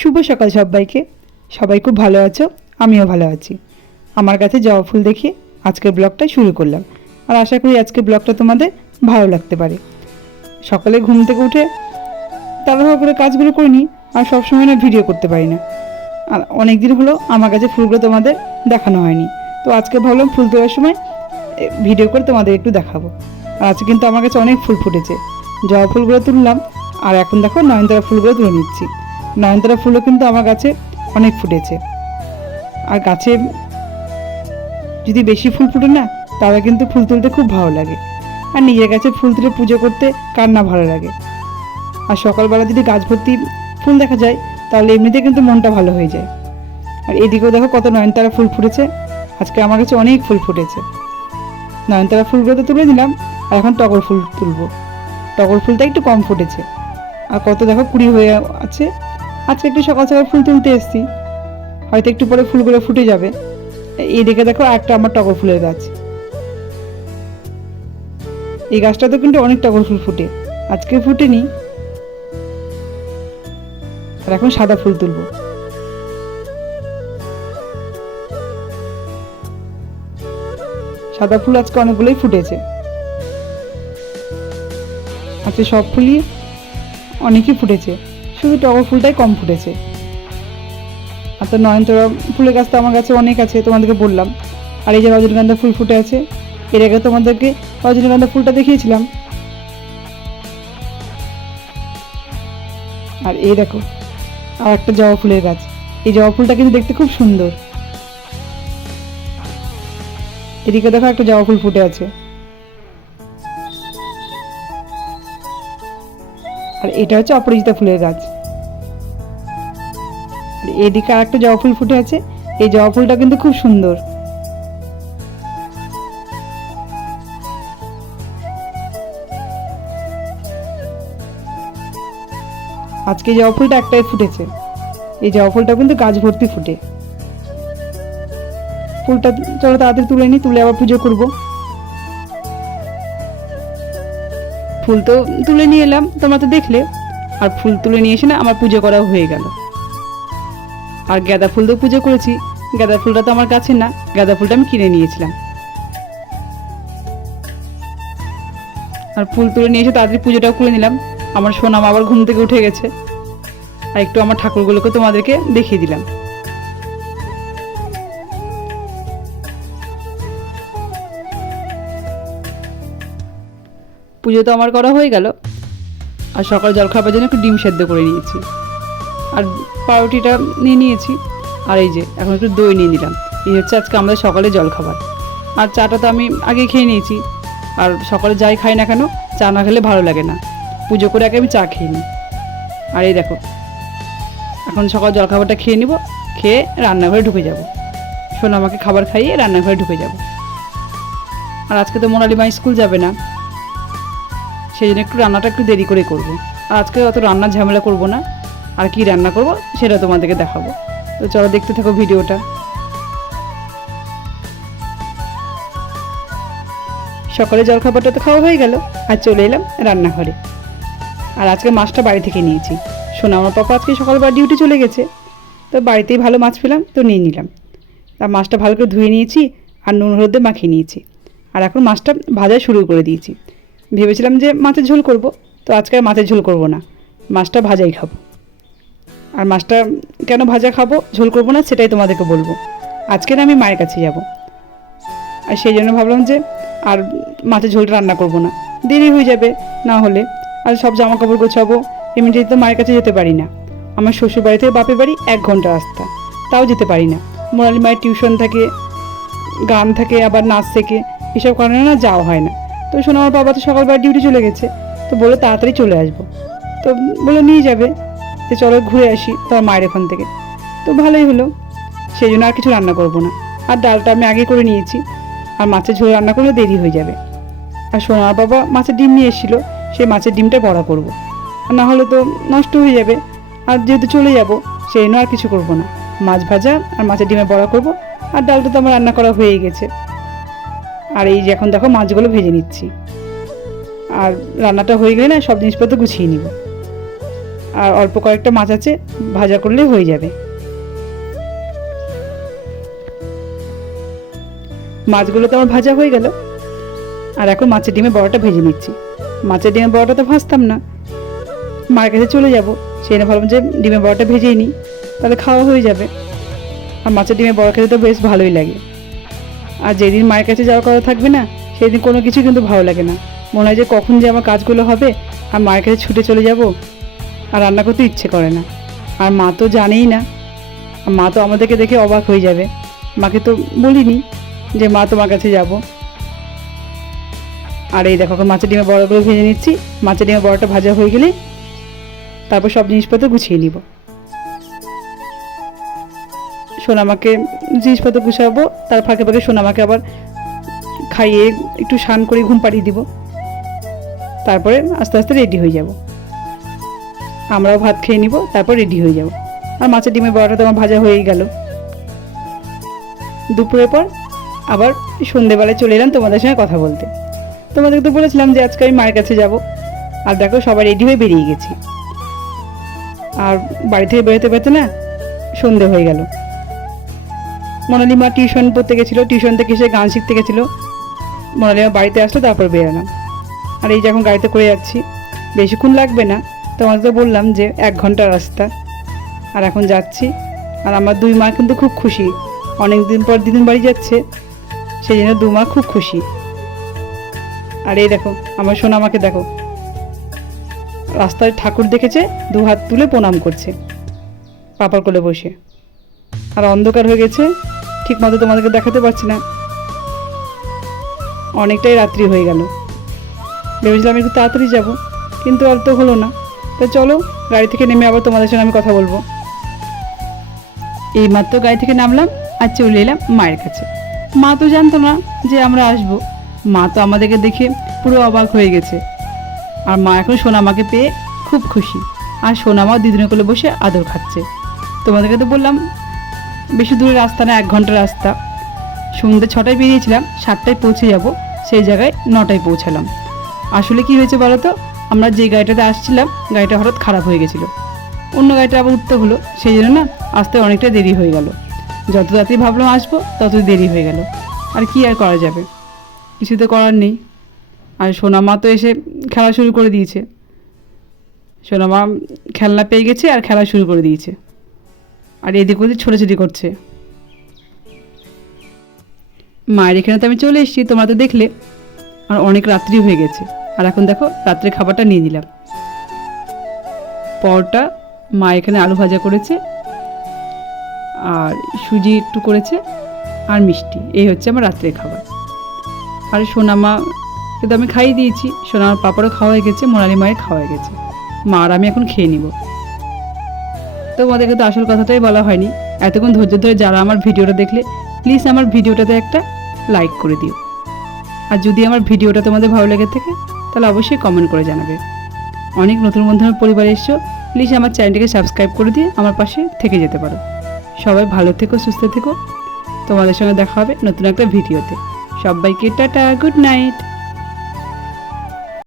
শুভ সকাল সবাইকে। সবাই খুব ভালো আছো, আমিও ভালো আছি। আমার কাছে জবা ফুল দেখে আজকের ব্লগটা শুরু করলাম, আর আশা করি আজকের ব্লগটা তোমাদের ভালো লাগতে পারে। সকালে ঘুম থেকে উঠে তাড়াহুড়ো করে কাজগুলো করে নিই, আর সবসময় না ভিডিও করতে পারি না। আর অনেক দিন হলো আমার কাছে ফুলগুলো তোমাদের দেখানো হয়নি, তো আজকে ভাবলাম ফুল তোলার সময় ভিডিও করে তোমাদের একটু দেখাবো। আর আজকে কিন্তু আমার কাছে অনেক ফুল ফুটেছে। জবা ফুলগুলো তুললাম, আর এখন দেখো নয়নতারা ফুলগুলো তুলে নিচ্ছি। নয়নতারা ফুলও কিন্তু আমার গাছে অনেক ফুটেছে। আর গাছে যদি বেশি ফুল ফুটে না, তাহলে কিন্তু ফুল তুলতে খুব ভালো লাগে। আর নিজের কাছে ফুল তুলে পুজো করতে কার না ভালো লাগে। আর সকালবেলা যদি গাছ ভর্তি ফুল দেখা যায়, তাহলে এমনিতে কিন্তু মনটা ভালো হয়ে যায়। আর এদিকেও দেখো কত নয়নতারা ফুল ফুটেছে। আজকে আমার কাছে অনেক ফুল ফুটেছে। নয়নতারা ফুলগুলো তো তুলে দিলাম, আর এখন টগর ফুল তুলবো। টগর ফুলটা একটু কম ফুটেছে, আর কত দেখো কুড়ি হয়ে আছে। আজকে একটু সকাল সকাল ফুল তুলতে এসেছি, হয়তো একটু পরে ফুলগুলো ফুটে যাবে। এই দিকে দেখো একটা আমার টগর ফুলের গাছ। এই গাছটাতে কিন্তু অনেক টগর ফুল ফুটে, আজকে ফুটেনি। আর এখন সাদা ফুল তুলবো। সাদা ফুল আজকে অনেকগুলোই ফুটেছে। আজকে সব ফুলই অনেকই ফুটেছে, শুধু টগর ফুলটাই কম ফুটেছে। আর তো নয়নতারা ফুলের গাছ তো আমার কাছে অনেক আছে, তোমাদেরকে বললাম। আর এই যে রজনীগন্ধা ফুল ফুটে আছে, এর আগে তোমাদেরকে রজনীগন্ধা ফুলটা দেখিয়েছিলাম। আর এই দেখো আর একটা জবা ফুলের গাছ। এই জবা ফুলটা কিন্তু দেখতে খুব সুন্দর। এদিকে দেখো একটা জবা ফুল ফুটে আছে। আর এটা হচ্ছে অপরাজিতা ফুলের গাছ। এদিকে আর একটা জবা ফুল ফুটে আছে। এই জবা ফুলটা কিন্তু খুব সুন্দর। আজকে জবা ফুলটা একটাই ফুটেছে। এই জবা ফুলটা কিন্তু গাছ ভর্তি ফুটে। ফুলটা চলো তাড়াতাড়ি তুলে নিই, তুলে আবার পুজো করব। ফুল তো তুলে নিয়ে এলাম, তোমরা তো দেখলে। আর ফুল তুলে নিয়ে এসে না আমার পুজো করা হয়ে গেল। আর গাঁদা ফুল তো পুজো করেছি। গাঁদা ফুলটা তো আমার কাছে না, গাঁদা ফুলটা আমি কিনে নিয়েছিলাম। আর ফুল তুলে নিয়ে এসে তাড়াতাড়ি পুজোটাও করে নিলাম। আমার সোনাম আবার ঘুম থেকে উঠে গেছে। আর একটু আমার ঠাকুরগুলোকে তোমাদেরকে দেখিয়ে দিলাম। পুজো তো আমার করা হয়ে গেল। আর সকাল জলখাবার জন্য একটু ডিম সেদ্ধ করে নিয়েছি, আর পাউরুটিটা নিয়ে নিয়েছি। আর এই যে এখন একটু দই নিয়ে নিলাম। এই হচ্ছে আজকে আমাদের সকালে জলখাবার। আর চাটা তো আমি আগে খেয়ে নিয়েছি। আর সকালে যাই খাই না কেন, চা না খেলে ভালো লাগে না। পুজো করে আগে আমি চা খেয়ে নিই। আর এই দেখো এখন সকাল জলখাবারটা খেয়ে নিব, খেয়ে রান্নাঘরে ঢুকে যাব। শোনো আমাকে খাবার খাইয়ে রান্নাঘরে ঢুকে যাব। আর আজকে তো মোনালি মা স্কুল যাবে না, সেই জন্য একটু রান্নাটা একটু দেরি করে করব। আর আজকে অত রান্নার ঝামেলা করব না। আর কি রান্না করব সেটা তোমাদেরকে দেখাবো। তো চলো দেখতে থাকো ভিডিওটা। সকালে জলখাবারটা তো খাওয়া হয়ে গেল, আর চলে এলাম রান্নাঘরে। আর আজকে মাছটা বাড়ি থেকে নিয়েছি। শোনা আমার পাপা আজকে সকালবেলা ডিউটি চলে গেছে, তো বাড়িতেই ভালো মাছ পেলাম, তো নিয়ে নিলাম। আর মাছটা ভালো করে ধুয়ে নিয়েছি, আর নুন হলুদে মাখিয়ে নিয়েছি। আর এখন মাছটা ভাজা শুরু করে দিয়েছি। ভেবেছিলাম যে মাছের ঝোল করব, তো আজকে আর মাছের ঝোল করব না, মাছটা ভাজাই খাবো। আর মাছটা কেন ভাজা খাবো, ঝোল করব না, সেটাই তোমাদেরকে বলবো। আজকে না আমি মায়ের কাছে যাব, আর সেই জন্য ভাবলাম যে আর মাছের ঝোলটা রান্না করব না, দেরি হয়ে যাবে না হলে। আর সব জামা কাপড় গোছাবো, এমনিতেই তো মায়ের কাছে যেতে পারি না। আমার শ্বশুর বাড়ি থেকে বাপের বাড়ি 1 ঘন্টা রাস্তা, তাও যেতে পারি না। মোরালি মায়ের টিউশন থাকে, গান থাকে, আবার নাচ থেকে, এসব কারণে না যাওয়া হয় না। তো শোনো আমার বাবা তো সকালবেলা ডিউটি চলে গেছে, তো বলে তাড়াতাড়ি চলে আসবো। তো বলে নিয়ে যাবে, যে চলো ঘুরে আসি তোমার মায়ের এখান থেকে। তো ভালোই হলো, সেই জন্য আর কিছু রান্না করবো না। আর ডালটা আমি আগে করে নিয়েছি, আর মাছের ঝোল রান্না করলে দেরি হয়ে যাবে। আর সোনার বাবা মাছের ডিম নিয়ে এসেছিলো, সেই মাছের ডিমটা বড়া করবো, আর না হলে তো নষ্ট হয়ে যাবে। আর যেহেতু চলে যাব, সেই জন্য আর কিছু করবো না। মাছ ভাজা আর মাছের ডিমে বড়া করবো। আর ডালটা তো আমার রান্না করা হয়ে গেছে। আর এই যে এখন দেখো মাছগুলো ভেজে নিচ্ছি। আর রান্নাটা হয়ে গেলে না সব জিনিসপত্র গুছিয়ে নিব। আর অল্প কয়েকটা মাছ আছে, ভাজা করলেই হয়ে যাবে। মাছগুলো তো আমার ভাজা হয়ে গেল, আর এখন মাছের ডিমের বড়াটা ভেজে নিচ্ছি। মাছের ডিমের বড়াটা তো ভাজতাম না, মায়ের কাছে চলে যাব, সেই না ভাবলাম যে ডিমের বড়াটা ভেজেই নিই, তাহলে খাওয়া হয়ে যাবে। আর মাছের ডিমের বড়া খেতে তো বেশ ভালোই লাগে। আর যেদিন মায়ের কাছে যাওয়ার কথা থাকবে না, সেই দিন কোনো কিছু কিন্তু ভালো লাগে না, মনে হয় যে কখন যে আমার কাজগুলো হবে আর মায়ের কাছে ছুটে চলে যাব, আর রান্না করতে ইচ্ছে করে না। আর মা তো জানেই না, আর মা তো আমাদেরকে দেখে অবাক হয়ে যাবে। মাকে তো বলিনি যে মা তোমার কাছে যাব। আর এই দেখো মাছের ডিমের বড়াগুলো ভেজে নিচ্ছি। মাছের ডিমের বড়াটা ভাজা হয়ে গেলে তারপর সব জিনিসপত্র গুছিয়ে নিব। সোনামাকে জিনিসপত্র গুছাবো, তার ফাঁকে ফাঁকে সোনামাকে আবার খাইয়ে একটু স্নান করে ঘুম পাড়িয়ে দিব। তারপরে আস্তে আস্তে রেডি হয়ে যাব, আমরাও ভাত খেয়ে নিব, তারপর রেডি হয়ে যাব। আর মাছের ডিমের বড়াটা তো আমার ভাজা হয়েই গেল। দুপুরের পর আবার সন্ধেবেলায় চলে এলাম তোমাদের সঙ্গে কথা বলতে। তোমাদেরকে তো বলেছিলাম যে আজকে আমি মায়ের কাছে যাব। আর দেখো সবাই রেডি হয়ে বেরিয়ে গেছি। আর বাড়ি থেকে বেরোতে বেরোতে না সন্ধে হয়ে গেল। মনালিমা টিউশন পড়তে গেছিলো, টিউশন থেকে এসে গান শিখতে গেছিলো। মনালিমা বাড়িতে আসলো, তারপর বেরোলাম। আর এই যে এখন গাড়িতে করে যাচ্ছি, বেশিক্ষণ লাগবে না, তোমাদের তো বললাম যে 1 ঘন্টার রাস্তা। আর এখন যাচ্ছি। আর আমার 2 মা কিন্তু খুব খুশি, অনেক দিন পর দিদিন বাড়ি যাচ্ছে, সেই জন্য 2 মা খুব খুশি। আর এই দেখো আমার সোনামাকে দেখো, রাস্তায় ঠাকুর দেখেছে, 2 হাত তুলে প্রণাম করছে পাপার কোলে বসে। আর অন্ধকার হয়ে গেছে, ঠিক মতো তোমাদেরকে দেখাতে পারছি না, অনেকটাই রাত্রি হয়ে গেল। ভেবেছিলাম একটু তাড়াতাড়ি যাব, কিন্তু আর তো হলো না। তো চলো গাড়ি থেকে নেমে আবার তোমাদের সঙ্গে আমি কথা বলবো। এইমাত্র গাড়ি থেকে নামলাম আর চলে এলাম মায়ের কাছে। মা তো জানতো না যে আমরা আসবো, মা তো আমাদেরকে দেখে পুরো অবাক হয়ে গেছে। আর মা এখন সোনামাকে পেয়ে খুব খুশি। আর সোনামাও দিদিনের কোলে বসে আদর খাচ্ছে। তোমাদেরকে তো বললাম বেশি দূরের রাস্তা না, 1 ঘন্টার রাস্তা। সন্ধ্যে 6টায় বেরিয়েছিলাম, 7টায় পৌঁছে যাব, সেই জায়গায় 9টায় পৌঁছালাম। আসলে কি হয়েছে বলো তো, আমরা যে গাড়িটাতে আসছিলাম গাড়িটা হঠাৎ খারাপ হয়ে গেছিলো, অন্য গাড়িটা আবার উঠতে হলো, সেই জন্য না আসতে অনেকটা দেরি হয়ে গেল। যত তাড়াতাড়ি ভাবলাম আসবো ততই দেরি হয়ে গেল। আর কি আর করা যাবে, কিছু তো করার নেই। আর সোনামা তো এসে খেলা শুরু করে দিয়েছে। সোনামা খেলনা পেয়ে গেছে আর খেলা শুরু করে দিয়েছে, আর এদিক ওদিক ছোটাছুটি করছে। মায়ের এখানে তো আমি চলে এসেছি, তোমরা তো দেখলে। আর অনেক রাত্রি হয়ে গেছে। আর এখন দেখো রাত্রে খাবারটা নিয়ে নিলাম। পরোটা, মা এখানে আলু ভাজা করেছে, আর সুজি একটু করেছে, আর মিষ্টি। এই হচ্ছে আমার রাত্রের খাবার। আর সোনামা কিন্তু আমি খাইয়ে দিয়েছি, সোনামার পাপারও খাওয়া হয়ে গেছে, মোনালি মায়ের খাওয়া হয়ে গেছে। মা আর আমি এখন খেয়ে নিব। তোমাদেরকে তো আসল কথাটাই বলা হয়নি। এতক্ষণ ধৈর্য ধরে যারা আমার ভিডিওটা দেখলে, প্লিজ আমার ভিডিওটাতে একটা লাইক করে দিও। আর যদি আমার ভিডিওটা তোমাদের ভালো লেগে থাকে তাহলে অবশ্যই কমেন্ট করে জানাবে। অনেক নতুন বন্ধু আমার পরিবারে এসছো, প্লিজ আমার চ্যানেলটিকে সাবস্ক্রাইব করে দিয়ে আমার পাশে থেকে যেতে পারো। সবাই ভালো থেকো, সুস্থ থেকো। তোমাদের সঙ্গে দেখা হবে নতুন একটা ভিডিওতে। সবাইকে টাটা, গুড নাইট।